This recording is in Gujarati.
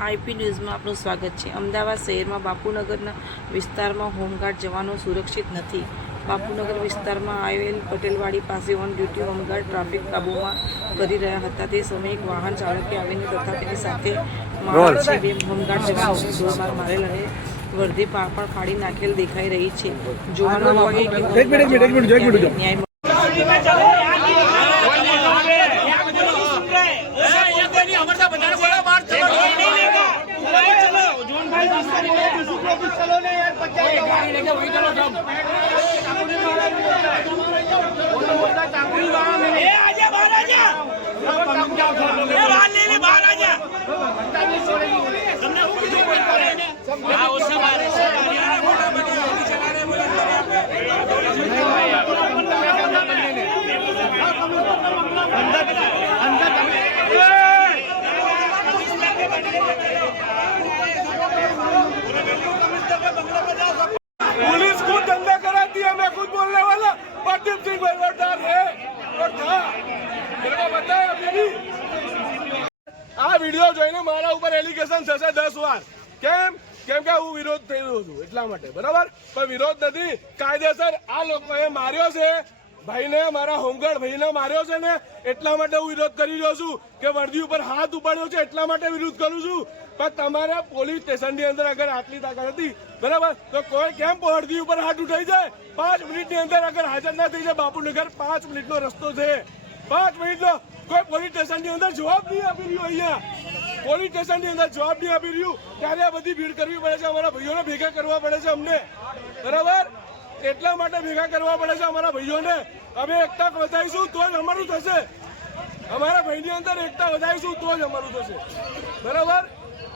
આઈપી ન્યૂઝમાં આપનું સ્વાગત છે। અમદાવાદ શહેરમાં બાપુનગરના વિસ્તારમાં હોમગાર્ડ જવાનો સુરક્ષિત નથી। બાપુનગર વિસ્તારમાં આવેલ પટેલવાડી પાસે ઓન ડ્યુટી હોમગાર્ડ ટ્રાફિક કાબૂમાં કરી રહ્યા હતા। તે સમયે એક વાહન ચાલકે આવીને તથા તેની સાથે મારા બે હોમગાર્ડ જવાનોને દોરમાર મારેલ અને વર્દી પણ ફાડી નાખેલ દેખાઈ રહી છે। જોવાનો ન્યાય चलो ने यार गाड़ी लेके वही चलो सब ए आजा बाहर आजा ए बाहर ले बाहर आजा तुमने वो किसी को करेंगे हां उससे बाहर चला रहे बोले अंदर पुलिस खुद धंधा कराती है। मैं खुद बोलने वाला प्रदीप सिंह वहीवटदार है और था मेरे को बताया अभी आ वीडियो જોઈને મારા ઉપર એલિગેશન થશે 10 વાર। કેમ કે હું વિરોધ થઈ રહ્યો છું એટલા માટે, બરાબર? પણ વિરોધ નથી, કાયદેસર આ લોકોએ માર્યો છે ભાઈને, મારા હોમગાર્ડ ભાઈને માર્યો છે ને, એટલા માટે હું વિરોધ કરી રહ્યો છું કે વર્દી ઉપર હાથ ઉપાડ્યો છે એટલા માટે વિરોધ કરું છું। પણ તમારા પોલીસ સ્ટેશનની અંદર અગર આટલી તાકાત હતી, બરાબર, તો કોઈ કેમ વર્દી ઉપર હાથ ઉઠાઈ જાય? 5 મિનિટની અંદર અગર હાજર ના થઈ જાય બાપુનગર, 5 મિનિટનો રસ્તો છે, 5 મિનિટનો, કોઈ પોલીસ સ્ટેશનની અંદર જવાબ નહીં આપી રહ્યું। અહીંયા પોલીસ સ્ટેશનની અંદર જવાબ નહીં આપી રહ્યું, ત્યારે આ બધી ભીડ કરવી પડે છે। અમારા ભાઈઓને ભેગા કરવા પડે છે અમને, બરાબર? એટલા માટે ભેગા કરવા પડે છે અમારા ભાઈઓને। અમે એકતા વધારીશું તો જ અમારું થશે, અમારા ભાઈની અંદર એકતા વધારીશું તો જ અમારું થશે, બરાબર?